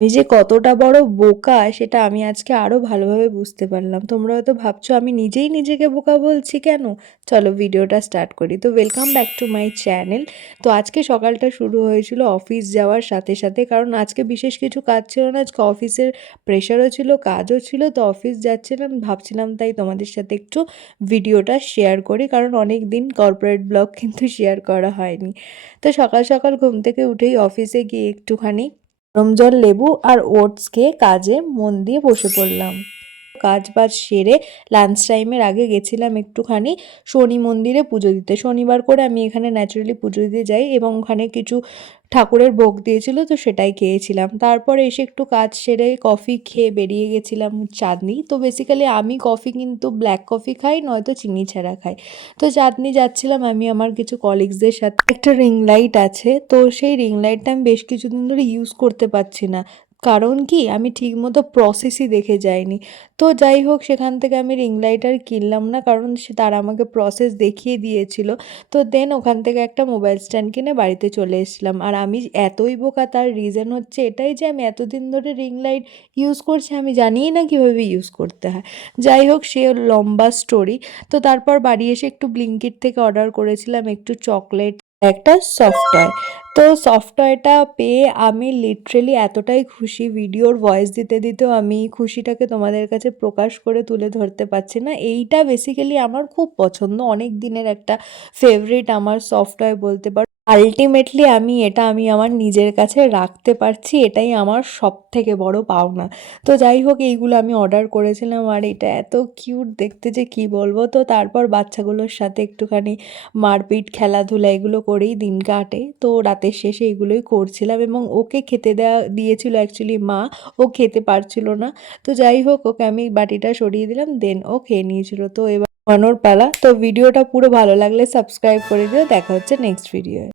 আমি যে কতটা বড় বোকা সেটা আমি আজকে আরো ভালোভাবে বুঝতে পারলাম। তোমরা হয়তো ভাবছো আমি নিজেই নিজেকে বোকা বলছি কেন? চলো ভিডিওটা স্টার্ট করি। তো welcome back to my channel. তো আজকে সকালটা শুরু হয়েছিল অফিস যাওয়ার সাথে সাথে, কারণ আজকে বিশেষ কিছু কাজ ছিল না। আজকে অফিসের প্রেশারও ছিল, কাজও ছিল, তো অফিস যাচ্ছিলাম, ভাবছিলাম তাই তোমাদের সাথে একটু ভিডিওটা শেয়ার করি, কারণ অনেক দিন কর্পোরেট ব্লগ কিন্তু শেয়ার করা হয়নি। তো সকাল সকাল ঘুম থেকে উঠেই অফিসে গিয়ে একটুখানি গরম জল, লেবু আর ওটস খেয়ে কাজে মন দিয়ে বসে পড়লাম। কাজ বাজ সেরে লাঞ্চ টাইমের আগে গেছিলাম একটুখানি শনি মন্দিরে পুজো দিতে। শনিবার করে আমি এখানে ন্যাচারালি পুজো দিতে যাই, এবং ওখানে কিছু ঠাকুরের ভোগ দিয়েছিল, তো সেটাই খেয়েছিলাম। তারপরে এসে একটু কাজ সেরে কফি খেয়ে বেরিয়ে গেছিলাম চাঁদনি। তো বেসিক্যালি আমি কফি কিন্তু ব্ল্যাক কফি খাই, নয়তো চিনি ছাড়া খাই। তো চাঁদনি যাচ্ছিলাম আমি আমার কিছু কলিগসদের সাথে। একটা রিং লাইট আছে, তো সেই রিং লাইটটা আমি বেশ কিছুদিন ধরে ইউজ করতে পারছি না। কারণ কি, আমি ঠিকমতো প্রসেসই দেখে যাইনি। তো যাই হোক, সেখান থেকে আমি রিং লাইট আর কিনলাম না, কারণ তারা আমাকে প্রসেস দেখিয়ে দিয়েছিল। তো দেন ওখান থেকে একটা মোবাইল স্ট্যান্ড কিনে বাড়িতে চলে এসেছিলাম। আর আমি এতই বোকা, তার রিজন হচ্ছে এটাই যে আমি এতদিন ধরে রিং লাইট ইউজ করছি, আমি জানিই না কীভাবে ইউজ করতে হয়। যাই হোক, সে লম্বা স্টোরি। তো তারপর বাড়ি এসে একটু ব্লিঙ্কিট থেকে অর্ডার করেছিলাম একটু চকলেট, একটা সফট টয়। তো সফট টয়টা পেয়ে আমি লিটারেলি এতটাই খুশি, ভিডিওর ভয়েস দিতে দিতেও আমি খুশিটাকে তোমাদের কাছে প্রকাশ করে তুলে ধরতে পারছি না। এইটা বেসিক্যালি আমার খুব পছন্দ, অনেক দিনের একটা ফেভারিট আমার সফট টয় বলতে পারো। আলটিমেটলি আমি আমার নিজের কাছে রাখতে পারছি, এটাই আমার সব থেকে বড় পাওনা। তো যাই হোক, এইগুলো আমি অর্ডার করেছিলাম, আর এটা এত কিউট দেখতে যে কি বলবো। তো তারপর বাচ্চাগুলোর সাথে একটুখানি মারপিট, খেলাধুলা এগুলো করেই দিন কাটে। তো রাতের শেষে এগুলোই করছিলাম, এবং ওকে খেতে দিয়েছিল অ্যাকচুয়ালি মা, ও খেতে পারছিল না। তো যাই হোক, ওকে আমি বাটিটা সরিয়ে দিলাম, দেন ও খেয়ে নিয়েছিল। তো এবার ঘুমানোর পালা। তো ভিডিওটা পুরো ভালো লাগলে সাবস্ক্রাইব করে দিও। দেখা হচ্ছে নেক্সট ভিডিও।